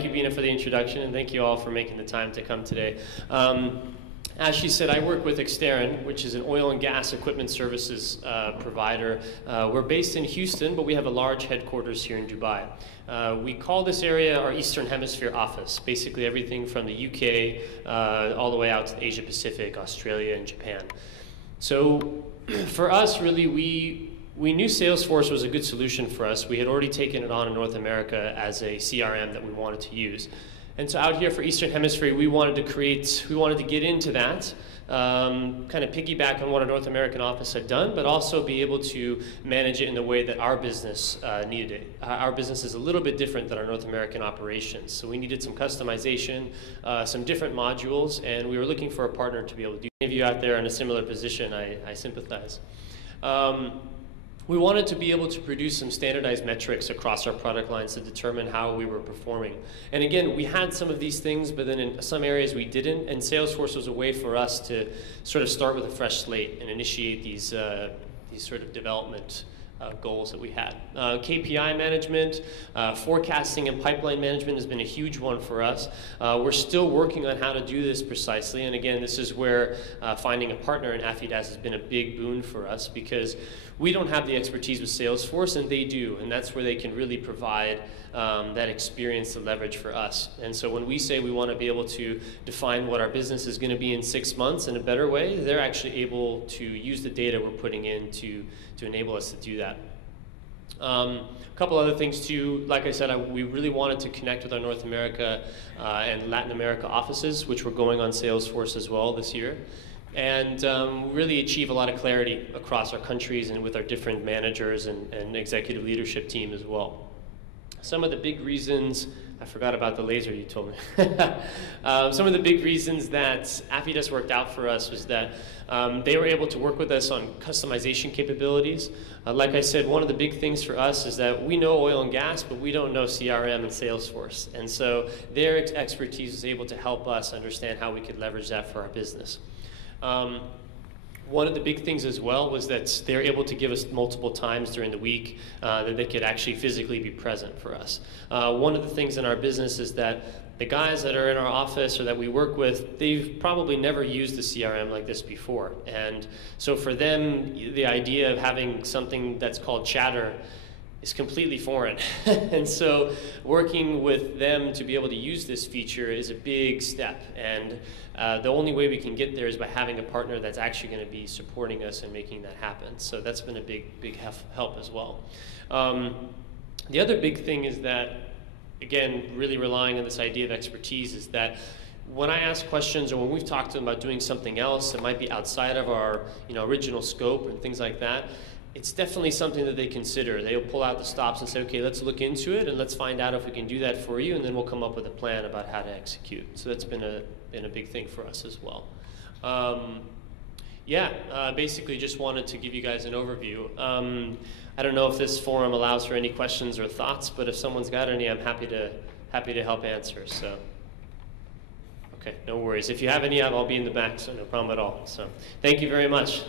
thank you, Bina, for the introduction, and thank you all for making the time to come today. As she said, I work with Exterran, which is an oil and gas equipment services provider. We're based in Houston, but we have a large headquarters here in Dubai. We call this area our Eastern Hemisphere office, basically everything from the UK all the way out to Asia Pacific, Australia, and Japan. So for us, really, we knew Salesforce was a good solution for us. We had already taken it on in North America as a CRM that we wanted to use. And so out here for Eastern Hemisphere, we wanted to get into that, kind of piggyback on what our North American office had done, but also be able to manage it in the way that our business needed it. Our business is a little bit different than our North American operations. So we needed some customization, some different modules, and we were looking for a partner to be able to do. Any of you out there in a similar position, I sympathize. We wanted to be able to produce some standardized metrics across our product lines to determine how we were performing. And again, we had some of these things, but then in some areas we didn't, and Salesforce was a way for us to sort of start with a fresh slate and initiate these sort of development goals that we had. KPI management, forecasting and pipeline management has been a huge one for us. We're still working on how to do this precisely, and again, this is where finding a partner in Aphidas has been a big boon for us, because we don't have the expertise with Salesforce, and they do, and that's where they can really provide that experience to leverage for us. And so when we say we want to be able to define what our business is going to be in 6 months in a better way, they're actually able to use the data we're putting in to enable us to do that. A couple other things too. Like I said, we really wanted to connect with our North America and Latin America offices, which were going on Salesforce as well this year, and really achieve a lot of clarity across our countries and with our different managers and executive leadership team as well. Some of the big reasons, I forgot about the laser you told me. Some of the big reasons that Aphidas worked out for us was that they were able to work with us on customization capabilities. Like I said, one of the big things for us is that we know oil and gas, but we don't know CRM and Salesforce. And so their expertise was able to help us understand how we could leverage that for our business. One of the big things as well was that they're able to give us multiple times during the week that they could actually physically be present for us. One of the things in our business is that the guys that are in our office or that we work with, they've probably never used a CRM like this before. And so for them, the idea of having something that's called chatter is completely foreign. And so working with them to be able to use this feature is a big step. And the only way we can get there is by having a partner that's actually going to be supporting us and making that happen. So that's been a big help as well. The other big thing is that, again, really relying on this idea of expertise, is that when I ask questions or when we've talked to them about doing something else that might be outside of our original scope and things like that, it's definitely something that they consider. They'll pull out the stops and say, okay, let's look into it and let's find out if we can do that for you, and then we'll come up with a plan about how to execute. So that's been a big thing for us as well. Basically just wanted to give you guys an overview. I don't know if this forum allows for any questions or thoughts, but if someone's got any, I'm happy to help answer. So, okay, no worries. If you have any, I'll be in the back, so no problem at all. So, thank you very much.